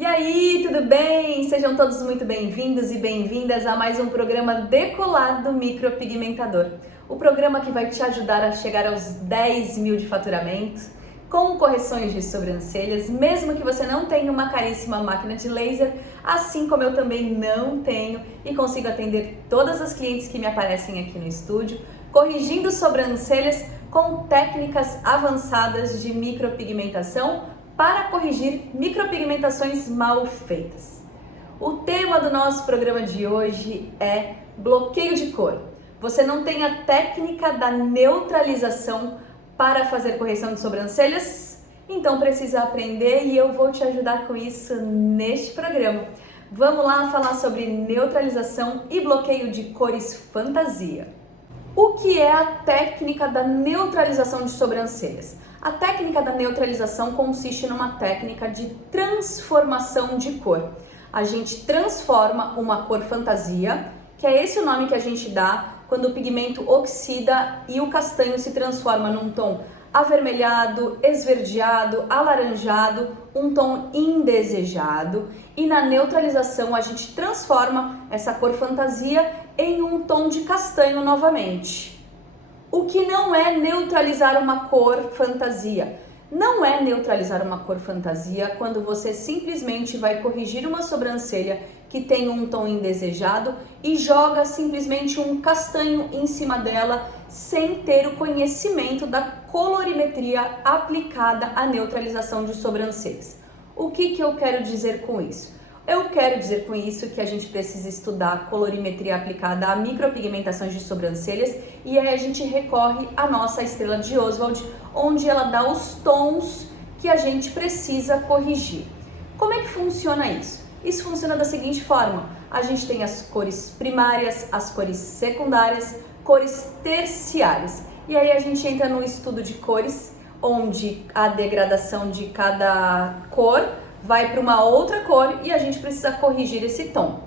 E aí, tudo bem? Sejam todos muito bem-vindos e bem-vindas a mais um programa Decolar do Micropigmentador. O programa que vai te ajudar a chegar aos 10 mil de faturamento, com correções de sobrancelhas, mesmo que você não tenha uma caríssima máquina de laser, assim como eu também não tenho e consigo atender todas as clientes que me aparecem aqui no estúdio, corrigindo sobrancelhas com técnicas avançadas de micropigmentação para corrigir micropigmentações mal feitas. O tema do nosso programa de hoje é bloqueio de cor. Você não tem a técnica da neutralização para fazer correção de sobrancelhas? Então precisa aprender e eu vou te ajudar com isso neste programa. Vamos lá falar sobre neutralização e bloqueio de cores fantasia. O que é a técnica da neutralização de sobrancelhas? A técnica da neutralização consiste numa técnica de transformação de cor. A gente transforma uma cor fantasia, que é esse o nome que a gente dá quando o pigmento oxida e o castanho se transforma num tom avermelhado, esverdeado, alaranjado, um tom indesejado. E na neutralização a gente transforma essa cor fantasia em um tom de castanho novamente. O que não é neutralizar uma cor fantasia? Não é neutralizar uma cor fantasia quando você simplesmente vai corrigir uma sobrancelha que tem um tom indesejado e joga simplesmente um castanho em cima dela sem ter o conhecimento da colorimetria aplicada à neutralização de sobrancelhas. O que eu quero dizer com isso? Eu quero dizer com isso que a gente precisa estudar a colorimetria aplicada a micropigmentações de sobrancelhas e aí a gente recorre à nossa estrela de Oswald, onde ela dá os tons que a gente precisa corrigir. Como é que funciona isso? Isso funciona da seguinte forma: a gente tem as cores primárias, as cores secundárias, cores terciárias. E aí a gente entra no estudo de cores, onde a degradação de cada cor vai para uma outra cor e a gente precisa corrigir esse tom.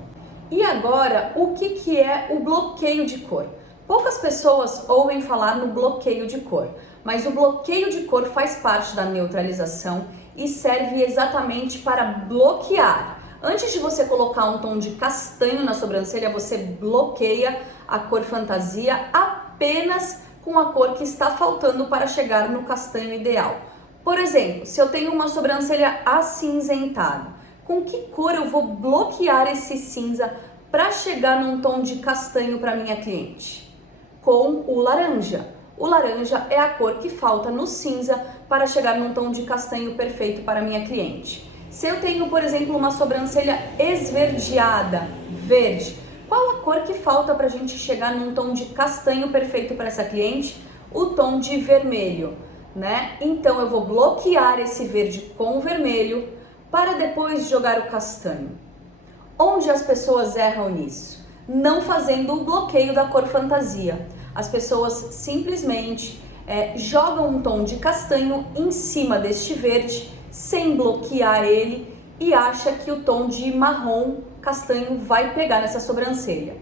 E agora, o que é o bloqueio de cor? Poucas pessoas ouvem falar no bloqueio de cor, mas o bloqueio de cor faz parte da neutralização e serve exatamente para bloquear. Antes de você colocar um tom de castanho na sobrancelha, você bloqueia a cor fantasia apenas com a cor que está faltando para chegar no castanho ideal. Por exemplo, se eu tenho uma sobrancelha acinzentada, com que cor eu vou bloquear esse cinza para chegar num tom de castanho para minha cliente? Com o laranja. O laranja é a cor que falta no cinza para chegar num tom de castanho perfeito para minha cliente. Se eu tenho, por exemplo, uma sobrancelha esverdeada, verde, qual a cor que falta para a gente chegar num tom de castanho perfeito para essa cliente? O tom de vermelho. Então eu vou bloquear esse verde com o vermelho para depois jogar o castanho. Onde as pessoas erram nisso? Não fazendo o bloqueio da cor fantasia. As pessoas simplesmente jogam um tom de castanho em cima deste verde sem bloquear ele e acha que o tom de marrom castanho vai pegar nessa sobrancelha.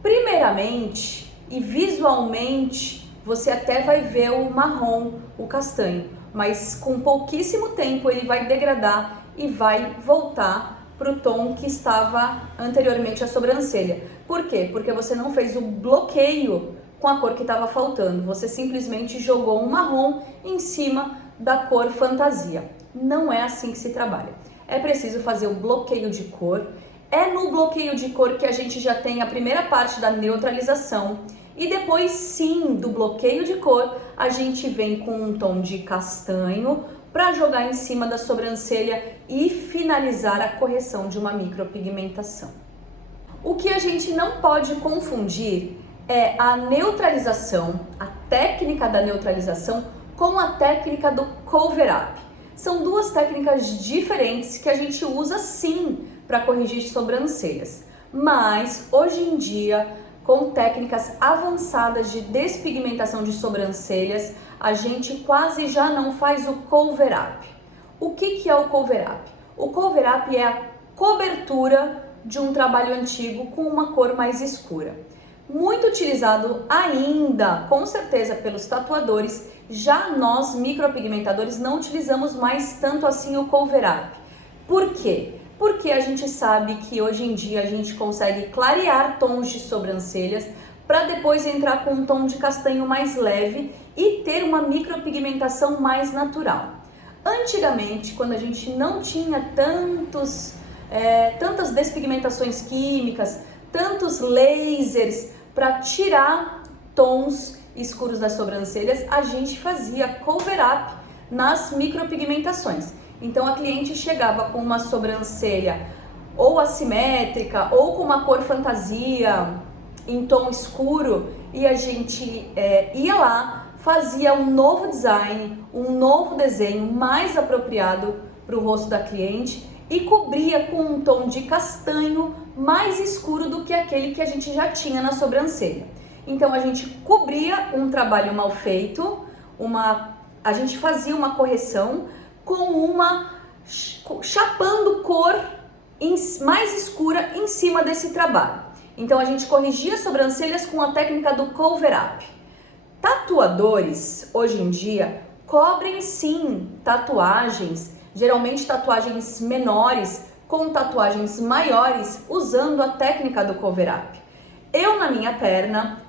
Primeiramente e visualmente, você até vai ver o marrom, o castanho, mas com pouquíssimo tempo ele vai degradar e vai voltar para o tom que estava anteriormente a sobrancelha. Por quê? Porque você não fez o bloqueio com a cor que estava faltando, você simplesmente jogou um marrom em cima da cor fantasia. Não é assim que se trabalha. É preciso fazer o bloqueio de cor. É no bloqueio de cor que a gente já tem a primeira parte da neutralização. E depois sim do bloqueio de cor, a gente vem com um tom de castanho para jogar em cima da sobrancelha e finalizar a correção de uma micropigmentação. O que a gente não pode confundir é a neutralização, a técnica da neutralização com a técnica do cover-up. São duas técnicas diferentes que a gente usa sim para corrigir sobrancelhas, mas hoje em dia, com técnicas avançadas de despigmentação de sobrancelhas, a gente quase já não faz o cover-up. O que é o cover-up? O cover-up é a cobertura de um trabalho antigo com uma cor mais escura. Muito utilizado ainda, com certeza, pelos tatuadores. Já nós, micropigmentadores, não utilizamos mais tanto assim o cover-up. Por quê? porque a gente sabe que hoje em dia a gente consegue clarear tons de sobrancelhas para depois entrar com um tom de castanho mais leve e ter uma micropigmentação mais natural. Antigamente, quando a gente não tinha tantas despigmentações químicas, tantos lasers para tirar tons escuros das sobrancelhas, a gente fazia cover-up nas micropigmentações. Então a cliente chegava com uma sobrancelha ou assimétrica ou com uma cor fantasia em tom escuro e a gente ia lá, fazia um novo design, um novo desenho mais apropriado para o rosto da cliente e cobria com um tom de castanho mais escuro do que aquele que a gente já tinha na sobrancelha. Então a gente cobria um trabalho mal feito, a gente fazia uma correção com chapando cor mais escura em cima desse trabalho. Então a gente corrigia as sobrancelhas com a técnica do cover-up. Tatuadores, hoje em dia, cobrem sim tatuagens, geralmente tatuagens menores com tatuagens maiores, usando a técnica do cover-up. Eu, na minha perna,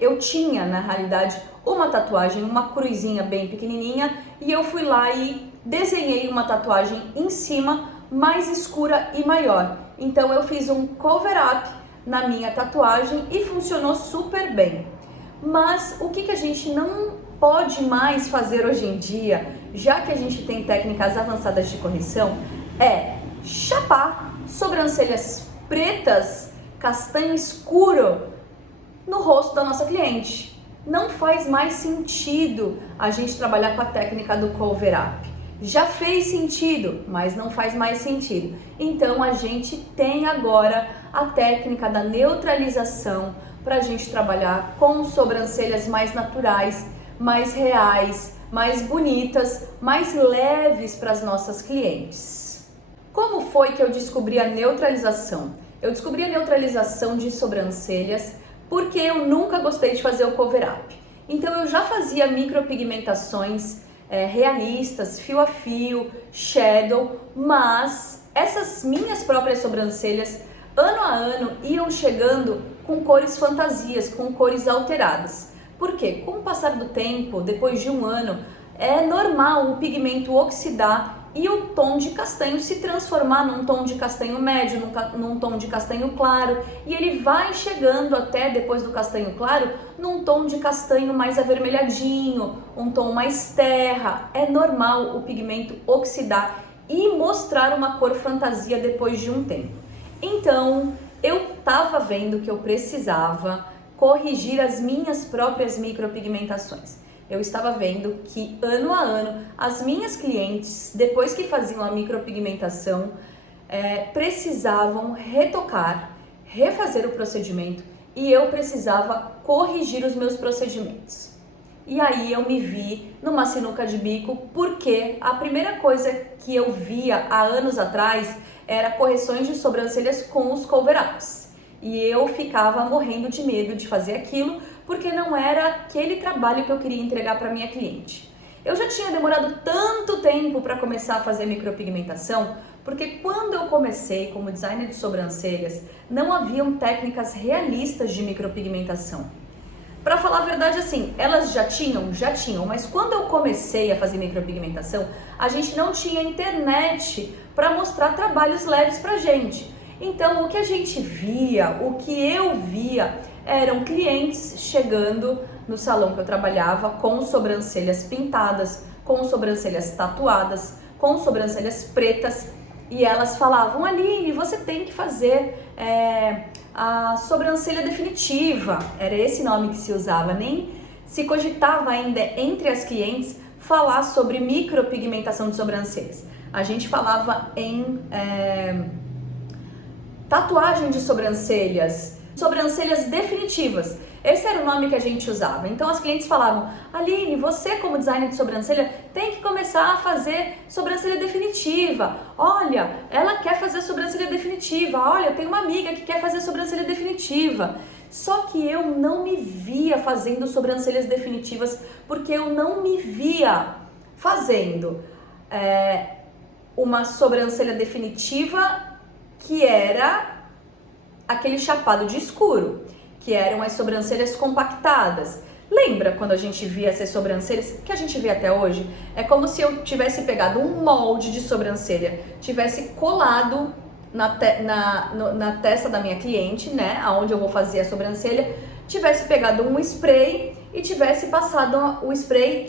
eu tinha, na realidade, uma tatuagem, uma cruzinha bem pequenininha, e eu fui lá e desenhei uma tatuagem em cima, mais escura e maior. Então eu fiz um cover-up na minha tatuagem e funcionou super bem. Mas o que a gente não pode mais fazer hoje em dia, já que a gente tem técnicas avançadas de correção, é chapar sobrancelhas pretas, castanho escuro, no rosto da nossa cliente. Não faz mais sentido a gente trabalhar com a técnica do cover-up. Já fez sentido, mas não faz mais sentido. Então a gente tem agora a técnica da neutralização para a gente trabalhar com sobrancelhas mais naturais, mais reais, mais bonitas, mais leves para as nossas clientes. Como foi que eu descobri a neutralização? Eu descobri a neutralização de sobrancelhas porque eu nunca gostei de fazer o cover-up. Então eu já fazia micropigmentações realistas, fio a fio, shadow, mas essas minhas próprias sobrancelhas, ano a ano, iam chegando com cores fantasias, com cores alteradas. Por quê? Com o passar do tempo, depois de um ano, é normal o pigmento oxidar e o tom de castanho se transformar num tom de castanho médio, num tom de castanho claro, e ele vai chegando até, depois do castanho claro, num tom de castanho mais avermelhadinho, um tom mais terra. É normal o pigmento oxidar e mostrar uma cor fantasia depois de um tempo. Então, eu estava vendo que eu precisava corrigir as minhas próprias micropigmentações. Eu estava vendo que ano a ano as minhas clientes, depois que faziam a micropigmentação, precisavam retocar, refazer o procedimento e eu precisava corrigir os meus procedimentos. E aí eu me vi numa sinuca de bico porque a primeira coisa que eu via há anos atrás era correções de sobrancelhas com os cover-ups. E eu ficava morrendo de medo de fazer aquilo porque não era aquele trabalho que eu queria entregar para minha cliente. Eu já tinha demorado tanto tempo para começar a fazer micropigmentação, porque quando eu comecei como designer de sobrancelhas, não haviam técnicas realistas de micropigmentação. Para falar a verdade, assim, elas já tinham, mas quando eu comecei a fazer micropigmentação, a gente não tinha internet para mostrar trabalhos leves pra gente. Então, o que a gente via, o que eu via, eram clientes chegando no salão que eu trabalhava com sobrancelhas pintadas, com sobrancelhas tatuadas, com sobrancelhas pretas, e elas falavam: Aline, você tem que fazer a sobrancelha definitiva. Era esse nome que se usava, nem se cogitava ainda entre as clientes falar sobre micropigmentação de sobrancelhas. A gente falava em tatuagem de sobrancelhas definitivas. Esse era o nome que a gente usava. Então as clientes falavam: Aline, você como designer de sobrancelha tem que começar a fazer sobrancelha definitiva. Olha, ela quer fazer sobrancelha definitiva. Olha, tem uma amiga que quer fazer sobrancelha definitiva. Só que eu não me via fazendo sobrancelhas definitivas porque eu não me via fazendo uma sobrancelha definitiva que era aquele chapado de escuro, que eram as sobrancelhas compactadas. Lembra quando a gente via essas sobrancelhas, que a gente vê até hoje? É como se eu tivesse pegado um molde de sobrancelha, tivesse colado na testa da minha cliente, né, aonde eu vou fazer a sobrancelha, tivesse pegado um spray e tivesse passado o spray,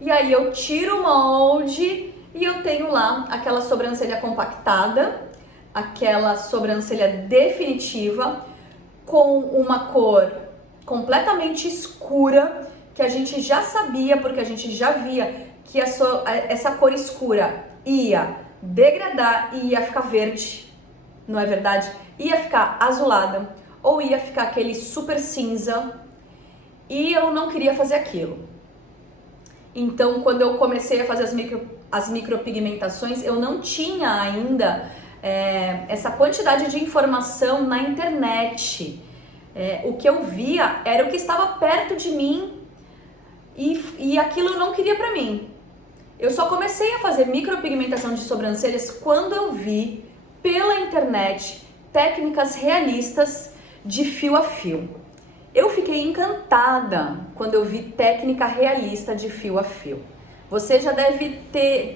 e aí eu tiro o molde e eu tenho lá aquela sobrancelha compactada, aquela sobrancelha definitiva, com uma cor completamente escura, que a gente já sabia, porque a gente já via que essa cor escura ia degradar e ia ficar verde, não é verdade? Ia ficar azulada ou ia ficar aquele super cinza, e eu não queria fazer aquilo. Então, quando eu comecei a fazer as micropigmentações, eu não tinha ainda essa quantidade de informação na internet. O que eu via era o que estava perto de mim e aquilo eu não queria pra mim. Eu só comecei a fazer micropigmentação de sobrancelhas quando eu vi pela internet técnicas realistas de fio a fio. Eu fiquei encantada quando eu vi técnica realista de fio a fio. Você já deve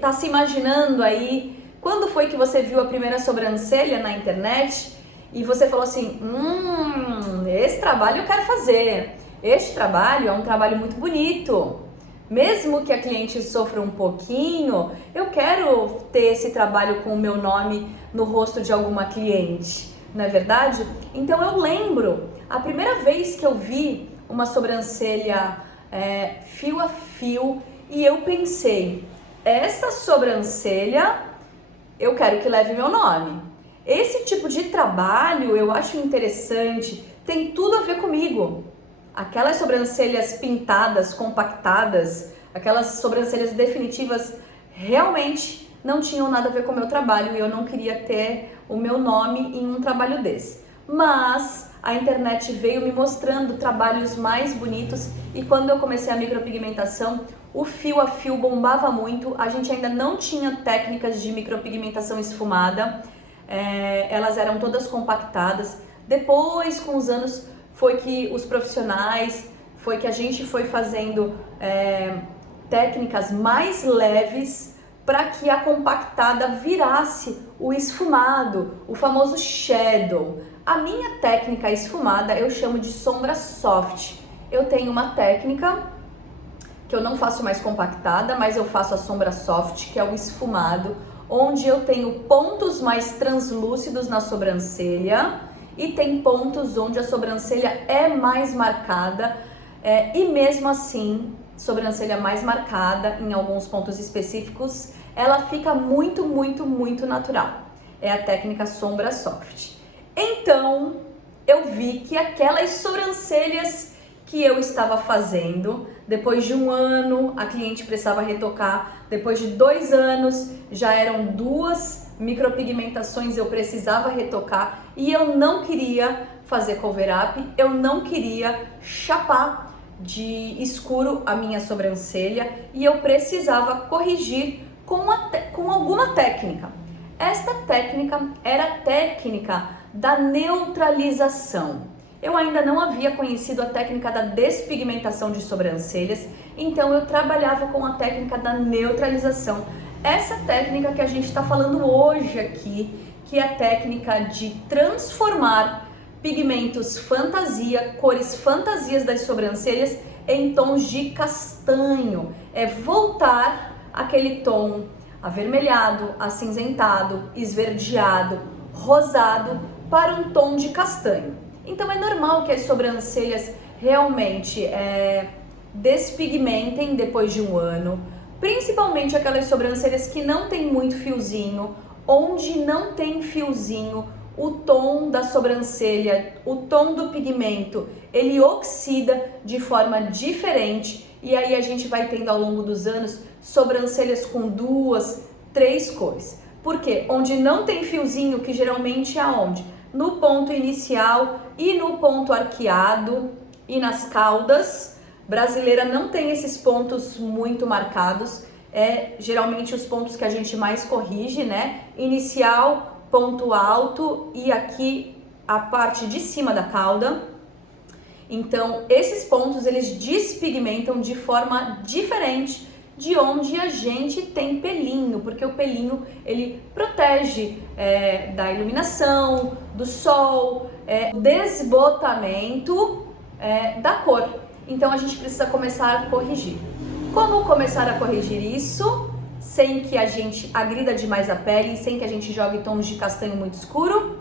tá se imaginando aí quando foi que você viu a primeira sobrancelha na internet e você falou assim, esse trabalho eu quero fazer. Este trabalho é um trabalho muito bonito. Mesmo que a cliente sofra um pouquinho, eu quero ter esse trabalho com o meu nome no rosto de alguma cliente, não é verdade? Então eu lembro, a primeira vez que eu vi uma sobrancelha fio a fio, e eu pensei, essa sobrancelha eu quero que leve meu nome. Esse tipo de trabalho eu acho interessante, tem tudo a ver comigo. Aquelas sobrancelhas pintadas, compactadas, aquelas sobrancelhas definitivas realmente não tinham nada a ver com o meu trabalho e eu não queria ter o meu nome em um trabalho desse. Mas a internet veio me mostrando trabalhos mais bonitos e quando eu comecei a micropigmentação, o fio a fio bombava muito, a gente ainda não tinha técnicas de micropigmentação esfumada, elas eram todas compactadas. Depois, com os anos, foi que os profissionais, foi que a gente foi fazendo técnicas mais leves para que a compactada virasse o esfumado, o famoso shadow. A minha técnica esfumada eu chamo de sombra soft. Eu tenho uma técnica que eu não faço mais compactada, mas eu faço a sombra soft, que é o esfumado, onde eu tenho pontos mais translúcidos na sobrancelha e tem pontos onde a sobrancelha é mais marcada e mesmo assim, sobrancelha mais marcada em alguns pontos específicos, ela fica muito, muito, muito natural. É a técnica sombra soft. Então, eu vi que aquelas sobrancelhas que eu estava fazendo, depois de 1 ano a cliente precisava retocar, depois de 2 anos já eram 2 micropigmentações, eu precisava retocar e eu não queria fazer cover-up, eu não queria chapar de escuro a minha sobrancelha e eu precisava corrigir com alguma técnica. Esta técnica era a técnica da neutralização. Eu ainda não havia conhecido a técnica da despigmentação de sobrancelhas, então eu trabalhava com a técnica da neutralização. Essa técnica que a gente está falando hoje aqui, que é a técnica de transformar pigmentos fantasia, cores fantasias das sobrancelhas em tons de castanho. É voltar aquele tom avermelhado, acinzentado, esverdeado, rosado para um tom de castanho. Então é normal que as sobrancelhas realmente despigmentem depois de 1 ano, principalmente aquelas sobrancelhas que não tem muito fiozinho, onde não tem fiozinho, o tom da sobrancelha, o tom do pigmento, ele oxida de forma diferente e aí a gente vai tendo ao longo dos anos sobrancelhas com 2, 3 cores. Por quê? Onde não tem fiozinho, que geralmente é aonde? No ponto inicial e no ponto arqueado e nas caudas. Brasileira não tem esses pontos muito marcados, geralmente os pontos que a gente mais corrige, né? Inicial, ponto alto e aqui a parte de cima da cauda. Então, esses pontos, eles despigmentam de forma diferente de onde a gente tem pelinho, porque o pelinho, ele protege da iluminação, do sol, desbotamento da cor. Então, a gente precisa começar a corrigir. Como começar a corrigir isso sem que a gente agrida demais a pele, sem que a gente jogue tons de castanho muito escuro?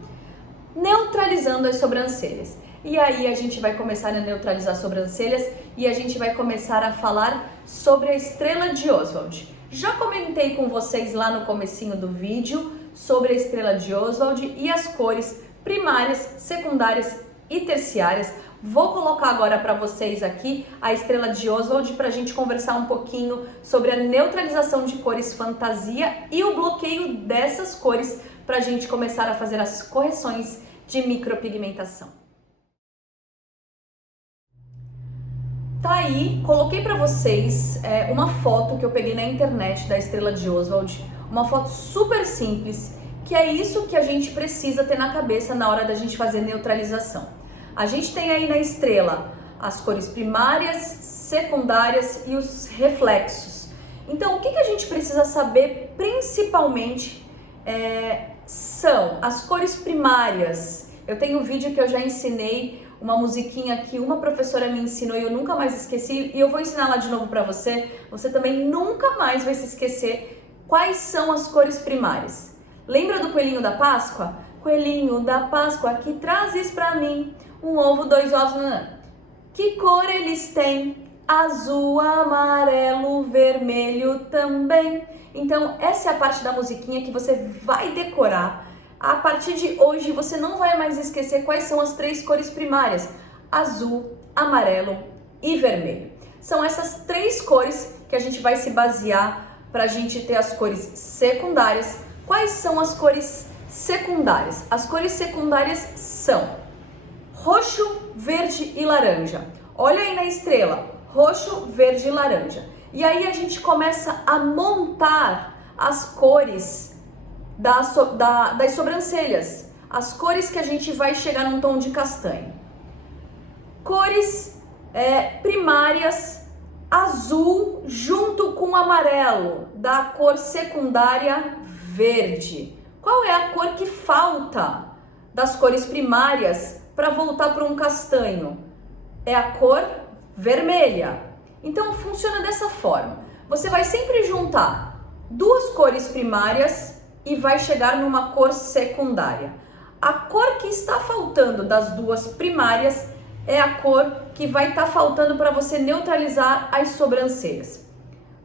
Neutralizando as sobrancelhas. E aí a gente vai começar a neutralizar as sobrancelhas e a gente vai começar a falar sobre a estrela de Oswald. Já comentei com vocês lá no comecinho do vídeo sobre a estrela de Oswald e as cores primárias, secundárias e terciárias. Vou colocar agora para vocês aqui a estrela de Oswald para a gente conversar um pouquinho sobre a neutralização de cores fantasia e o bloqueio dessas cores para a gente começar a fazer as correções de micropigmentação. Tá aí, coloquei para vocês uma foto que eu peguei na internet da estrela de Oswald, uma foto super simples, que é isso que a gente precisa ter na cabeça na hora da gente fazer neutralização. A gente tem aí na estrela as cores primárias, secundárias e os reflexos. Então, o que a gente precisa saber principalmente são as cores primárias. Eu tenho um vídeo que eu já ensinei, uma musiquinha que uma professora me ensinou e eu nunca mais esqueci, e eu vou ensinar lá de novo para você. Você também nunca mais vai se esquecer quais são as cores primárias. Lembra do coelhinho da Páscoa? Coelhinho da Páscoa, que trazes pra mim um ovo, 2 ovos. Que cor eles têm? Azul, amarelo, vermelho também. Então, essa é a parte da musiquinha que você vai decorar. A partir de hoje, você não vai mais esquecer quais são as 3 cores primárias: azul, amarelo e vermelho. São essas 3 cores que a gente vai se basear para a gente ter as cores secundárias. Quais são as cores secundárias? As cores secundárias são roxo, verde e laranja. Olha aí na estrela, roxo, verde e laranja. E aí a gente começa a montar as cores das sobrancelhas, as cores que a gente vai chegar num tom de castanho. Cores primárias, azul junto com amarelo, da cor secundária verde. Qual é a cor que falta das cores primárias para voltar para um castanho? É a cor vermelha. Então funciona dessa forma. Você vai sempre juntar 2 cores primárias e vai chegar numa cor secundária. A cor que está faltando das 2 primárias é a cor que vai estar faltando para você neutralizar as sobrancelhas.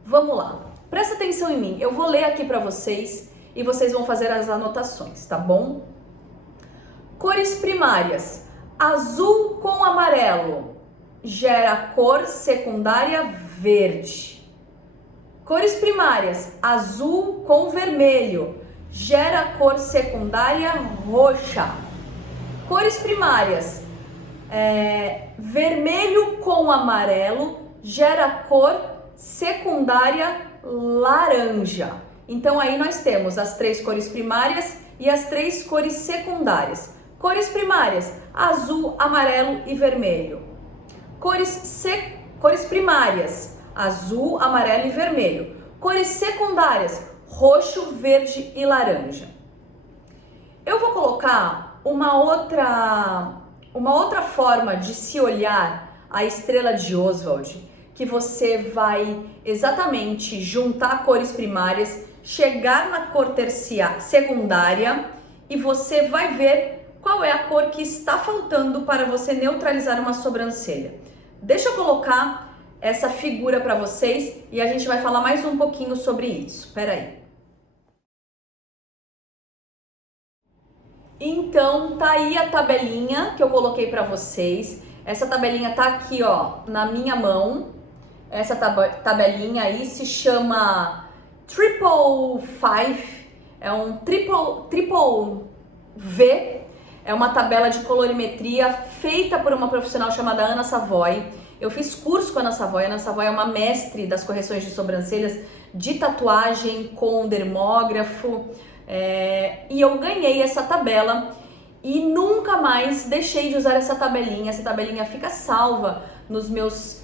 Vamos lá. Presta atenção em mim. Eu vou ler aqui para vocês e vocês vão fazer as anotações, tá bom? Cores primárias. Azul com amarelo gera cor secundária verde. Cores primárias. Azul com vermelho gera cor secundária roxa. Cores primárias. Vermelho com amarelo gera cor secundária laranja. Então aí nós temos as 3 cores primárias e as 3 cores secundárias. Cores primárias, azul, amarelo e vermelho. Cores primárias, azul, amarelo e vermelho. Cores secundárias, roxo, verde e laranja. Eu vou colocar uma outra forma de se olhar a estrela de Oswald, que você vai exatamente juntar cores primárias, chegar na cor secundária e você vai ver qual é a cor que está faltando para você neutralizar uma sobrancelha. Deixa eu colocar essa figura para vocês e a gente vai falar mais um pouquinho sobre isso. Espera aí. Então, tá aí a tabelinha que eu coloquei para vocês. Essa tabelinha tá aqui, ó, na minha mão. Essa tabelinha aí se chama Triple Five, é um triple V, é uma tabela de colorimetria feita por uma profissional chamada Ana Savoy. Eu fiz curso com a Ana Savoy. A Ana Savoy é uma mestre das correções de sobrancelhas, de tatuagem com dermógrafo, E eu ganhei essa tabela e nunca mais deixei de usar essa tabelinha. Essa tabelinha fica salva nos meus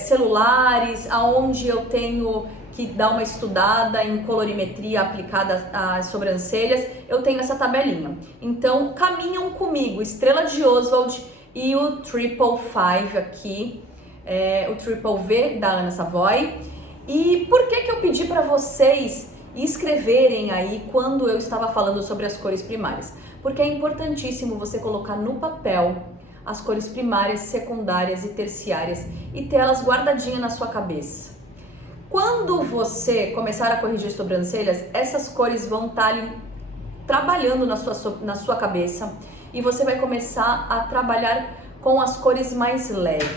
celulares, aonde eu tenho que dar uma estudada em colorimetria aplicada às sobrancelhas, eu tenho essa tabelinha. Então, caminham comigo, Estrela de Oswald e o Triple Five aqui, o Triple V da Ana Savoy. E por que eu pedi para vocês escreverem aí quando eu estava falando sobre as cores primárias? Porque é importantíssimo você colocar no papel as cores primárias, secundárias e terciárias e ter elas guardadinhas na sua cabeça. Quando você começar a corrigir sobrancelhas, essas cores vão estar ali trabalhando na sua cabeça e você vai começar a trabalhar com as cores mais leves.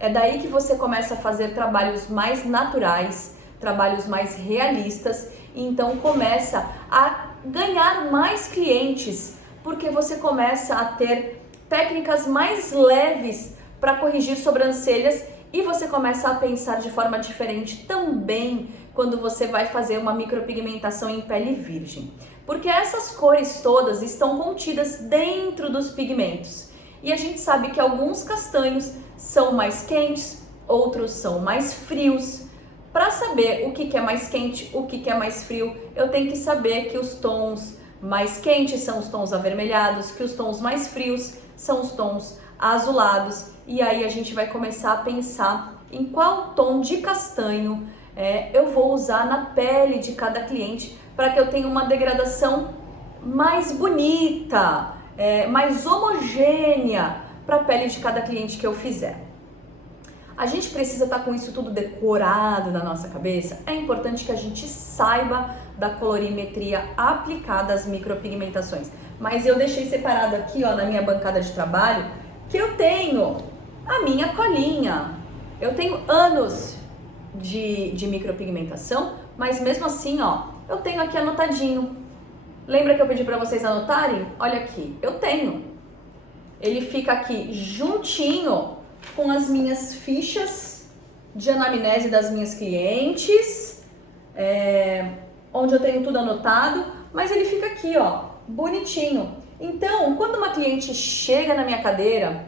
É daí que você começa a fazer trabalhos mais naturais, trabalhos mais realistas e então começa a ganhar mais clientes, porque você começa a ter técnicas mais leves para corrigir sobrancelhas e você começa a pensar de forma diferente também quando você vai fazer uma micropigmentação em pele virgem. Porque essas cores todas estão contidas dentro dos pigmentos. E a gente sabe que alguns castanhos são mais quentes, outros são mais frios. Para saber o que é mais quente, o que é mais frio, eu tenho que saber que os tons mais quentes são os tons avermelhados, que os tons mais frios são os tons azulados, e aí a gente vai começar a pensar em qual tom de castanho eu vou usar na pele de cada cliente para que eu tenha uma degradação mais bonita, mais homogênea para a pele de cada cliente que eu fizer. A gente precisa estar com isso tudo decorado na nossa cabeça. É importante que a gente saiba da colorimetria aplicada às micropigmentações. Mas eu deixei separado aqui, ó, na minha bancada de trabalho, que eu tenho a minha colinha. Eu tenho anos de micropigmentação, mas mesmo assim, ó, eu tenho aqui anotadinho. Lembra que eu pedi para vocês anotarem? Olha aqui, eu tenho. Ele fica aqui juntinho com as minhas fichas de anamnese das minhas clientes, onde eu tenho tudo anotado, mas ele fica aqui, ó, bonitinho. Então, quando uma cliente chega na minha cadeira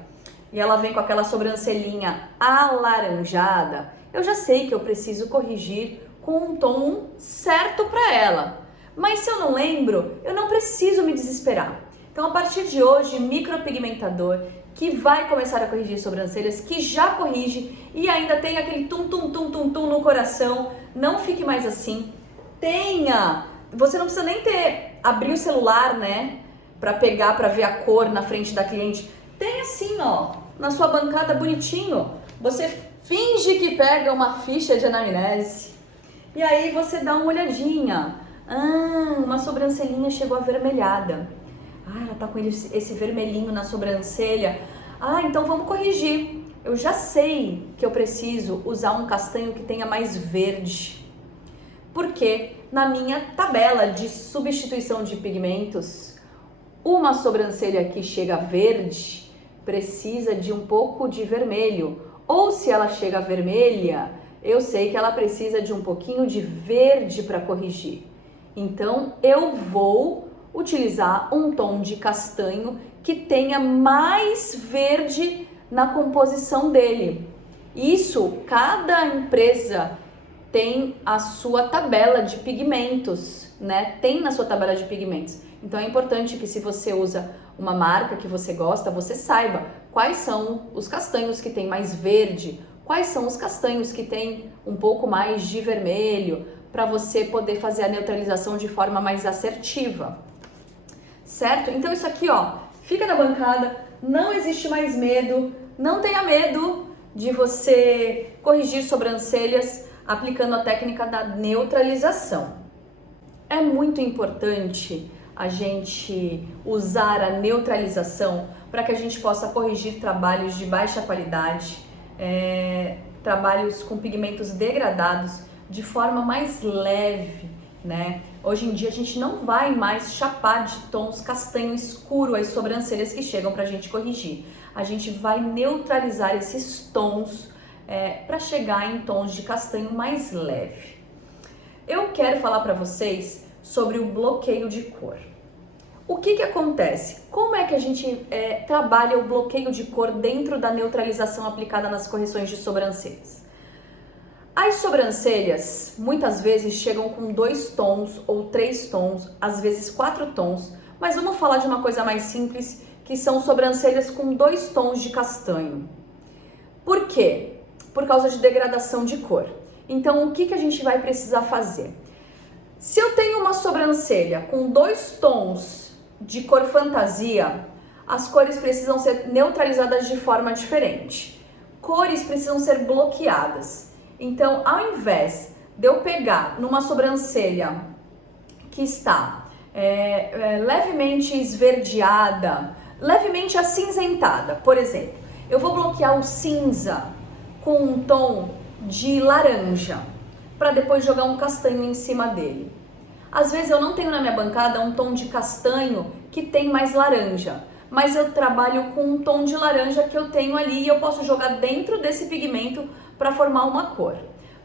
e ela vem com aquela sobrancelhinha alaranjada, eu já sei que eu preciso corrigir com um tom certo para ela. Mas se eu não lembro, eu não preciso me desesperar. Então, a partir de hoje, micropigmentador que vai começar a corrigir sobrancelhas, que já corrige e ainda tem aquele tum-tum-tum-tum-tum no coração, não fique mais assim. Você não precisa nem abrir o celular, né, para pegar, para ver a cor na frente da cliente. Tem assim, ó, na sua bancada bonitinho. Você finge que pega uma ficha de anamnese e aí você dá uma olhadinha. Uma sobrancelhinha chegou avermelhada. Ela tá com esse vermelhinho na sobrancelha. Então vamos corrigir. Eu já sei que eu preciso usar um castanho que tenha mais verde. Porque na minha tabela de substituição de pigmentos, uma sobrancelha que chega verde precisa de um pouco de vermelho. Ou se ela chega vermelha, eu sei que ela precisa de um pouquinho de verde para corrigir. Então eu vou utilizar um tom de castanho que tenha mais verde na composição dele. Isso, cada empresa tem a sua tabela de pigmentos, né? Tem na sua tabela de pigmentos. Então é importante que se você usa uma marca que você gosta, você saiba quais são os castanhos que tem mais verde, quais são os castanhos que tem um pouco mais de vermelho, para você poder fazer a neutralização de forma mais assertiva. Certo? Então isso aqui, ó, fica na bancada, não existe mais medo, não tenha medo de você corrigir sobrancelhas aplicando a técnica da neutralização. É muito importante a gente usar a neutralização para que a gente possa corrigir trabalhos de baixa qualidade, trabalhos com pigmentos degradados de forma mais leve, né? Hoje em dia a gente não vai mais chapar de tons castanho escuro as sobrancelhas que chegam pra gente corrigir. A gente vai neutralizar esses tons para chegar em tons de castanho mais leve. Eu quero falar para vocês sobre o bloqueio de cor. O que acontece? Como é que a gente trabalha o bloqueio de cor dentro da neutralização aplicada nas correções de sobrancelhas? As sobrancelhas muitas vezes chegam com 2 tons ou 3 tons, às vezes 4 tons, mas vamos falar de uma coisa mais simples, que são sobrancelhas com 2 tons de castanho. Por quê? Por causa de degradação de cor. Então, o que a gente vai precisar fazer? Se eu tenho uma sobrancelha com 2 tons de cor fantasia, as cores precisam ser neutralizadas de forma diferente. Cores precisam ser bloqueadas. Então, ao invés de eu pegar numa sobrancelha que está levemente esverdeada, levemente acinzentada, por exemplo, eu vou bloquear o cinza com um tom de laranja, para depois jogar um castanho em cima dele. Às vezes eu não tenho na minha bancada um tom de castanho que tem mais laranja, mas eu trabalho com um tom de laranja que eu tenho ali e eu posso jogar dentro desse pigmento para formar uma cor.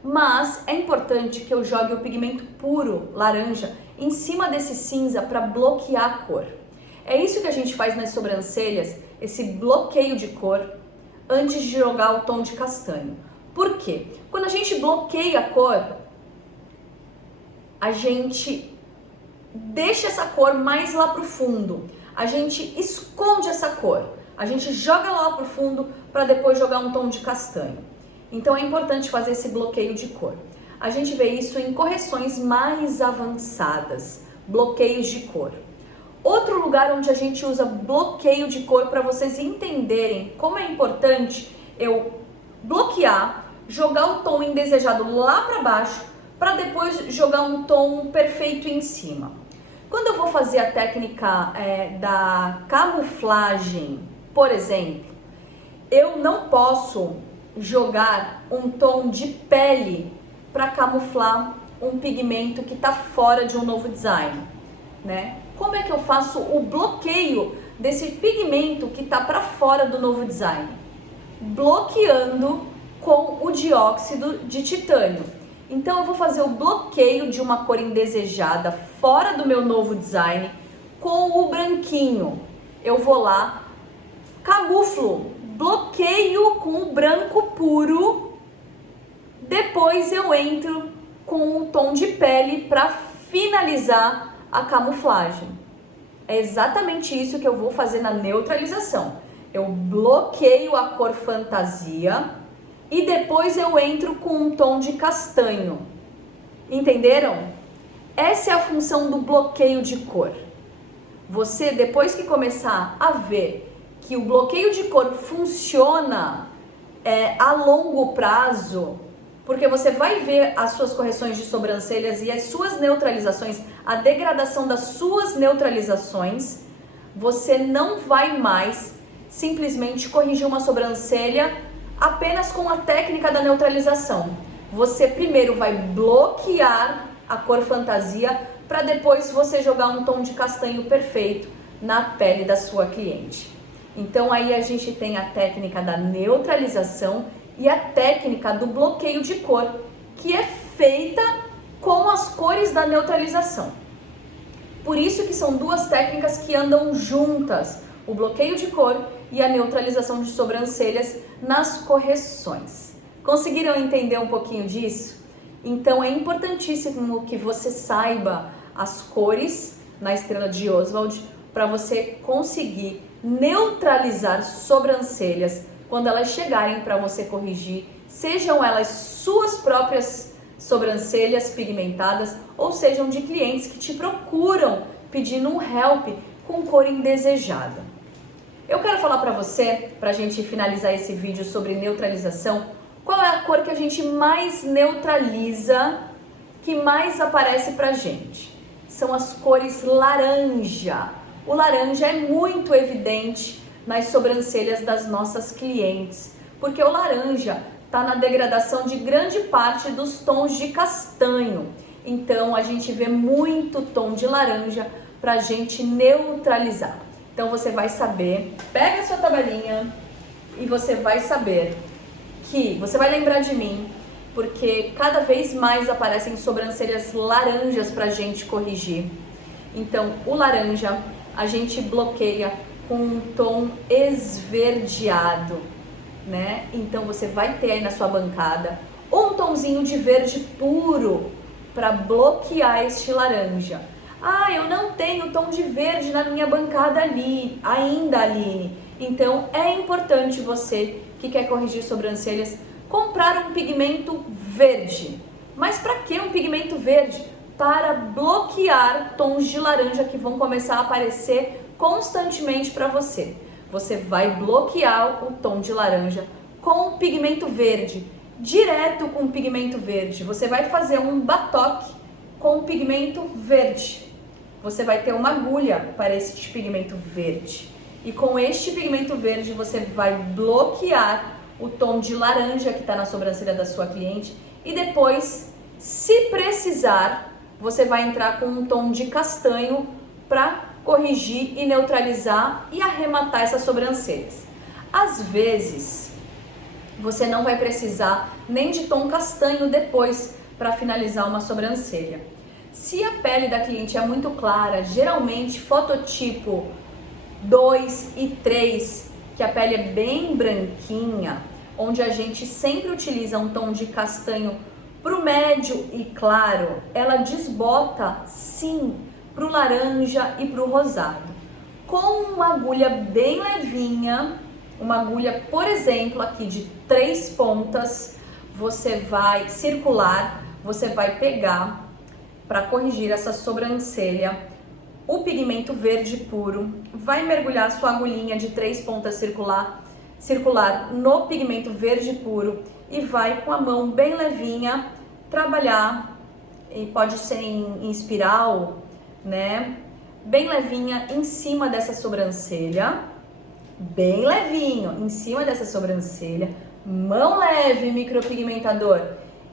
Mas é importante que eu jogue o pigmento puro, laranja, em cima desse cinza para bloquear a cor. É isso que a gente faz nas sobrancelhas, esse bloqueio de cor, antes de jogar o tom de castanho. Por quê? Quando a gente bloqueia a cor, a gente deixa essa cor mais lá pro fundo, a gente esconde essa cor, a gente joga lá pro fundo para depois jogar um tom de castanho. Então é importante fazer esse bloqueio de cor. A gente vê isso em correções mais avançadas, bloqueios de cor. Outro lugar onde a gente usa bloqueio de cor, para vocês entenderem como é importante eu bloquear, jogar o tom indesejado lá para baixo, para depois jogar um tom perfeito em cima. Quando eu vou fazer a técnica da camuflagem, por exemplo, eu não posso jogar um tom de pele para camuflar um pigmento que está fora de um novo design, né? Como é que eu faço o bloqueio desse pigmento que está para fora do novo design? Bloqueando com o dióxido de titânio. Então eu vou fazer o bloqueio de uma cor indesejada fora do meu novo design com o branquinho. Eu vou lá, camuflo, bloqueio com o branco puro, depois eu entro com o tom de pele para finalizar a camuflagem. É exatamente isso que eu vou fazer na neutralização. Eu bloqueio a cor fantasia e depois eu entro com um tom de castanho. Entenderam? Essa é a função do bloqueio de cor. Você, depois que começar a ver que o bloqueio de cor funciona a longo prazo, porque você vai ver as suas correções de sobrancelhas e as suas neutralizações, a degradação das suas neutralizações, você não vai mais simplesmente corrigir uma sobrancelha apenas com a técnica da neutralização. Você primeiro vai bloquear a cor fantasia para depois você jogar um tom de castanho perfeito na pele da sua cliente. Então aí a gente tem a técnica da neutralização e a técnica do bloqueio de cor, que é feita com as cores da neutralização. Por isso que são duas técnicas que andam juntas, o bloqueio de cor e a neutralização de sobrancelhas nas correções. Conseguiram entender um pouquinho disso? Então é importantíssimo que você saiba as cores na estrela de Oswald para você conseguir neutralizar sobrancelhas quando elas chegarem para você corrigir, sejam elas suas próprias sobrancelhas pigmentadas ou sejam de clientes que te procuram pedindo um help com cor indesejada. Eu quero falar para você, para a gente finalizar esse vídeo sobre neutralização, qual é a cor que a gente mais neutraliza, que mais aparece pra gente. São as cores laranja. O laranja é muito evidente nas sobrancelhas das nossas clientes, porque o laranja está na degradação de grande parte dos tons de castanho. Então a gente vê muito tom de laranja para a gente neutralizar. Então você vai saber, pega a sua tabelinha e você vai saber que, você vai lembrar de mim, porque cada vez mais aparecem sobrancelhas laranjas para a gente corrigir. Então, o laranja a gente bloqueia com um tom esverdeado, né? Então você vai ter aí na sua bancada um tomzinho de verde puro para bloquear este laranja. Ah, eu não tenho tom de verde na minha bancada ali, ainda, Aline. Então é importante você que quer corrigir sobrancelhas comprar um pigmento verde. Mas para que um pigmento verde? Para bloquear tons de laranja que vão começar a aparecer constantemente para você. Você vai bloquear o tom de laranja com o pigmento verde, direto com o pigmento verde. Você vai fazer um batoque com o pigmento verde. Você vai ter uma agulha para esse pigmento verde. E com este pigmento verde você vai bloquear o tom de laranja que está na sobrancelha da sua cliente. E depois, se precisar, você vai entrar com um tom de castanho para corrigir e neutralizar e arrematar essas sobrancelhas. Às vezes, você não vai precisar nem de tom castanho depois para finalizar uma sobrancelha. Se a pele da cliente é muito clara, geralmente fototipo 2 e 3, que a pele é bem branquinha, onde a gente sempre utiliza um tom de castanho para o médio e claro, ela desbota sim para o laranja e para o rosado. Com uma agulha bem levinha, uma agulha, por exemplo, aqui de 3 pontas, você vai circular, você vai pegar para corrigir essa sobrancelha o pigmento verde puro, vai mergulhar sua agulhinha de 3 pontas circular no pigmento verde puro e vai com a mão bem levinha trabalhar, e pode ser em espiral, né? Bem levinha em cima dessa sobrancelha, bem levinho em cima dessa sobrancelha, mão leve, micropigmentador.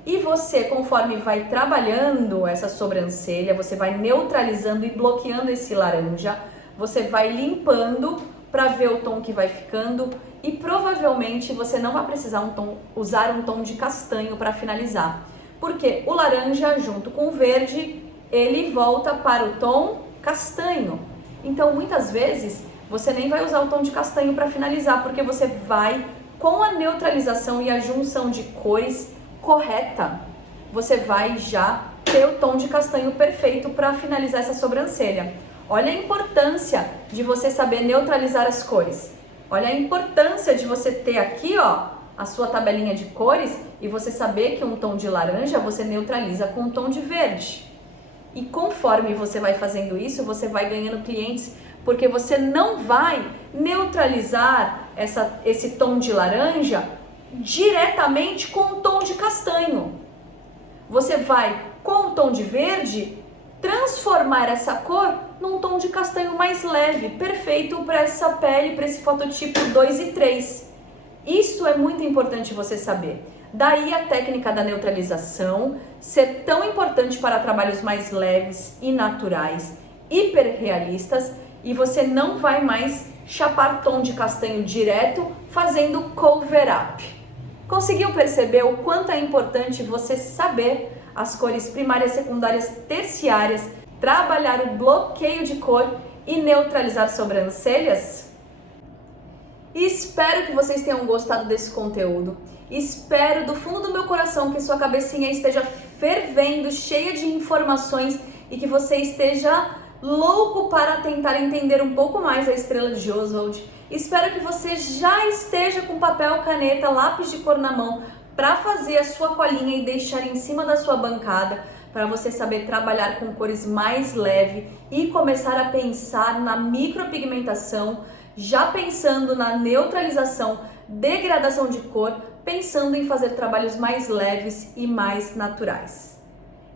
E você, conforme vai trabalhando essa sobrancelha, você vai neutralizando e bloqueando esse laranja, você vai limpando para ver o tom que vai ficando e provavelmente você não vai precisar usar um tom de castanho para finalizar, porque o laranja junto com o verde, ele volta para o tom castanho. Então muitas vezes você nem vai usar o tom de castanho para finalizar, porque você vai com a neutralização e a junção de cores correta, você vai já ter o tom de castanho perfeito para finalizar essa sobrancelha. Olha a importância de você saber neutralizar as cores. Olha a importância de você ter aqui, ó, a sua tabelinha de cores e você saber que um tom de laranja você neutraliza com um tom de verde. E conforme você vai fazendo isso, você vai ganhando clientes, porque você não vai neutralizar esse tom de laranja diretamente com o tom de castanho. Você vai, com o tom de verde, transformar essa cor num tom de castanho mais leve, perfeito para essa pele, para esse fototipo 2 e 3. Isso é muito importante você saber. Daí a técnica da neutralização ser tão importante para trabalhos mais leves e naturais, hiperrealistas, e você não vai mais chapar tom de castanho direto fazendo cover-up. Conseguiu perceber o quanto é importante você saber as cores primárias, secundárias, terciárias, trabalhar o bloqueio de cor e neutralizar sobrancelhas? Espero que vocês tenham gostado desse conteúdo. Espero do fundo do meu coração que sua cabecinha esteja fervendo, cheia de informações e que você esteja louco para tentar entender um pouco mais a Estrela de Oswald. Espero que você já esteja com papel, caneta, lápis de cor na mão para fazer a sua colinha e deixar em cima da sua bancada para você saber trabalhar com cores mais leves e começar a pensar na micropigmentação, já pensando na neutralização, degradação de cor, pensando em fazer trabalhos mais leves e mais naturais.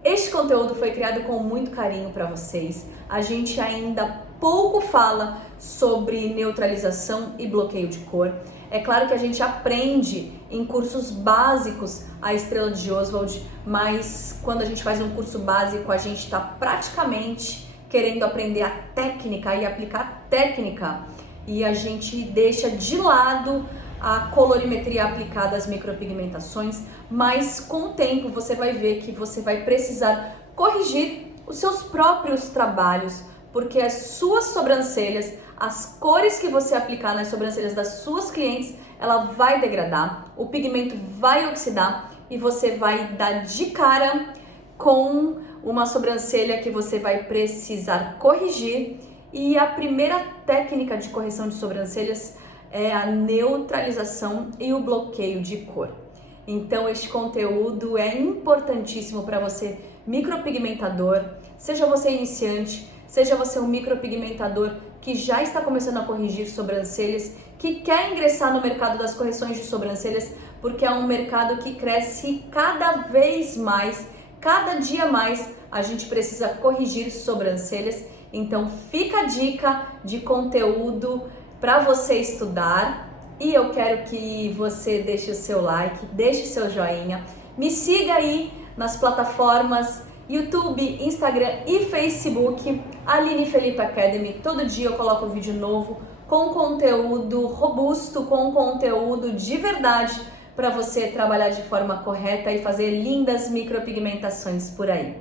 Este conteúdo foi criado com muito carinho para vocês. A gente ainda pouco fala sobre neutralização e bloqueio de cor. É claro que a gente aprende em cursos básicos a Estrela de Oswald, mas quando a gente faz um curso básico, a gente está praticamente querendo aprender a técnica e aplicar a técnica, e a gente deixa de lado a colorimetria aplicada às micropigmentações, mas com o tempo você vai ver que você vai precisar corrigir os seus próprios trabalhos, porque as suas sobrancelhas, as cores que você aplicar nas sobrancelhas das suas clientes, ela vai degradar, o pigmento vai oxidar e você vai dar de cara com uma sobrancelha que você vai precisar corrigir. E a primeira técnica de correção de sobrancelhas é a neutralização e o bloqueio de cor. Então este conteúdo é importantíssimo para você, micropigmentador, seja você iniciante, seja você um micropigmentador que já está começando a corrigir sobrancelhas, que quer ingressar no mercado das correções de sobrancelhas, porque é um mercado que cresce cada vez mais, cada dia mais a gente precisa corrigir sobrancelhas. Então fica a dica de conteúdo para você estudar e eu quero que você deixe o seu like, deixe o seu joinha, me siga aí nas plataformas YouTube, Instagram e Facebook, Aline Felipe Academy. Todo dia eu coloco um vídeo novo com conteúdo robusto, com conteúdo de verdade para você trabalhar de forma correta e fazer lindas micropigmentações por aí.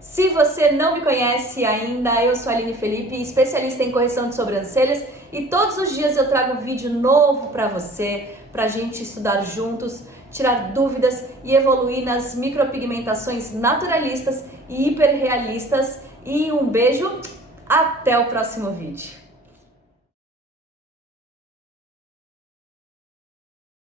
Se você não me conhece ainda, eu sou a Aline Felipe, especialista em correção de sobrancelhas, e todos os dias eu trago vídeo novo para você, para a gente estudar juntos, tirar dúvidas e evoluir nas micropigmentações naturalistas e hiperrealistas. E um beijo, até o próximo vídeo.